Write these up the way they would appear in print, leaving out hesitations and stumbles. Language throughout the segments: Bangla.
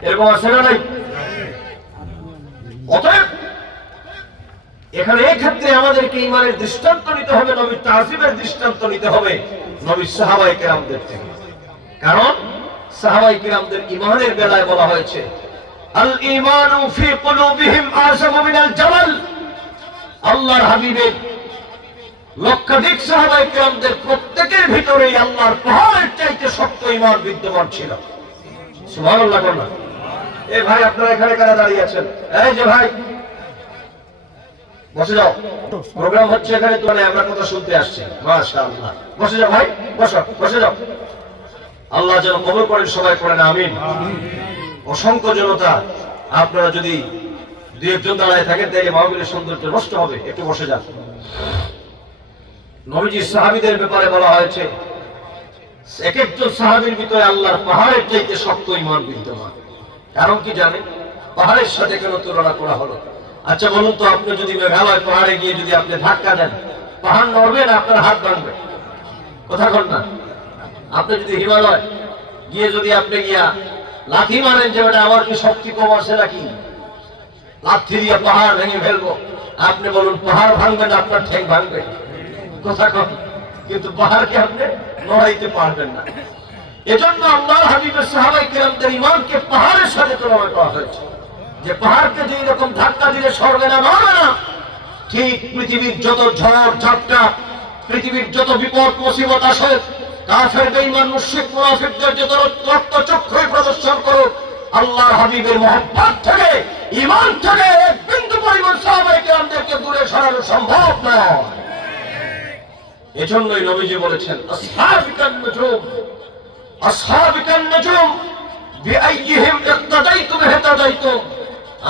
এরকম আছে না নাই? অতএব এখানে এই ক্ষেত্রে আমাদেরকে ইমানের দৃষ্টান্ত নিতে হবে, নবীর তাজিমের দৃষ্টান্ত নিতে হবে নবীর সাহাবায়ে কেরামদের থেকে। কারণ সাহাবায়ে কেরামদের ইমানের বেলায় বলা হয়েছে আল ঈমানু ফি কুলুবিহিম আযমু মিনাল জাবাল। আল্লাহর হাবিবের লক্ষাধিক সাহাবায়ে কেরামদের প্রত্যেকের ভিতরেই আল্লাহর পাহাড়ের চাইতে শক্ত ঈমান বিদ্যমান ছিল। সুবহানাল্লাহ বলুন। এই ভাই আপনারা এখানে কারা দাঁড়িয়ে আছেন? এই যে ভাই বসে যাও, প্রোগ্রাম হচ্ছে এখানে, তো আমরা কথা শুনতে আসছি। মাশাআল্লাহ, বসে যাও ভাই, বসো, বসে যাও। আল্লাহ যেন কবুল করেন, সবাই পড়েন আমিন। অসংখ্য জনতা, আপনারা যদি দুই একজন দাঁড়ায় থাকেন তাহলে মাহফিলের সৌন্দর্য নষ্ট হবে, একটু বসে যান। নবীজির সাহাবীদের ব্যাপারে বলা হয়েছে এক একজন সাহাবীর ভিতরে আল্লাহর পাহাড়ের চাইতে শক্ত ঈমান বিদ্যমান। কারণ কি জানেন? পাহাড়ের সাথে কেন তুলনা করা হলো? আচ্ছা বলুন তো, আপনি যদি মেঘালয় পাহাড়ে গিয়ে যদি আপনি ধাক্কা দেন, পাহাড় নড়বে না আপনার হাত ভাঙবে? কথা বল না। আপনি যদি হিমালয় গিয়ে যদি আপনি গিয়া লাথি মারেন যে ওটা আমার কি শক্তি কম আছে নাকি, লাথি দিয়ে পাহাড় ভেঙে ফেলবো, আপনি বলুন পাহাড় ভাঙবে না আপনার ঠ্যাং ভাঙবে? কথা কম। কিন্তু পাহাড়কে আপনি নড়াইতে পারবেন না। এজন্য আল্লাহর হাবিবের সাহাবায়ে কেরামদের ঈমানকে পাহাড়ের সাথে তুলনা করা হয়েছে, যে পাহাড়কে যে এরকম ধাক্কা দিলে সরবে না, নড়বে না, ঠিক পৃথিবীর যত ঝড় ঝাপটা, পৃথিবীর যত বিপদ মুসিবত আসে, কাফের বেঈমান মুশরিক মুনাফিকদের যত রক্তচক্ষু প্রদর্শন করুক, আল্লাহর হাবিবের মহব্বত থেকে, ঈমান থেকে এক বিন্দু পরিমাণ সাহাবায়ে কেরামদেরকে দূরে সরানো সম্ভব নয়। এজন্যই নবীজি বলেছেন আসহাবিকান নুজুম, আসহাবিকান নুজুম বিআইয়িহিম ইক্তাদাইতুম ইহতাদাইতুম।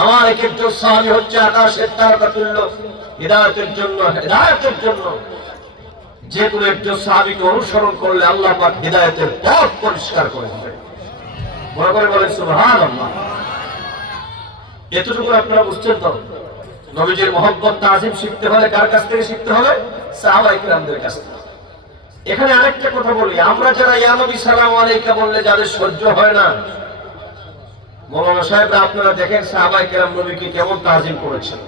আমার এক একজন সাহাবী হচ্ছে আকাশের তারকা তুল্য, হিদায়াতের জন্য, হিদায়াতের জন্য। যে কোনো একজন সাহাবীকে অনুসরণ করলে আল্লাহ পাক হিদায়াতের পথ পরিষ্কার করে দেবেন। বড় করে বলেন সুবহানাল্লাহ। এতটুকু আপনারা বুঝছেন তো? নবীজির মহব্বত তাজিম শিখতে হলে কার কাছ থেকে শিখতে হবে? সাহাবায়ে কেরামদের কাছ থেকে। এখানে আরেকটা কথা বলি, আমরা যারা ইয়া নবী সালামু আলাইকা বললে যাদের সহ্য হয় না, মৌলানা সাহেবরা আপনারা দেখেন সাহাবায়ে কেরাম নবীকে কেমন তাজিম করেছেন।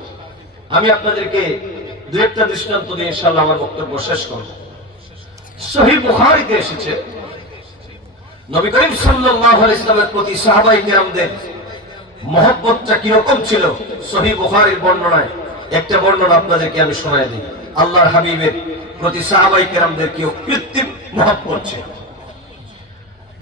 আমি আপনাদেরকে দুই একটা দৃষ্টান্ত দিয়ে ইনশাআল্লাহ আমার বক্তব্য শেষ করব। সহিহ বুখারীতে এসেছে নবী করিম সাল্লাল্লাহু আলাইহি ওয়াসাল্লামের প্রতি সাহাবায়ে কেরামদের মহব্বতটা কি রকম ছিল। সহিহ বুখারীর বর্ণনায় একটা বর্ণনা আপনাদেরকে আমি শোনায় দিই। আল্লাহর হাবিবের প্রতি সাহাবায়ে কেরামদের কি কৃত্রিম মহব্বত ছিল।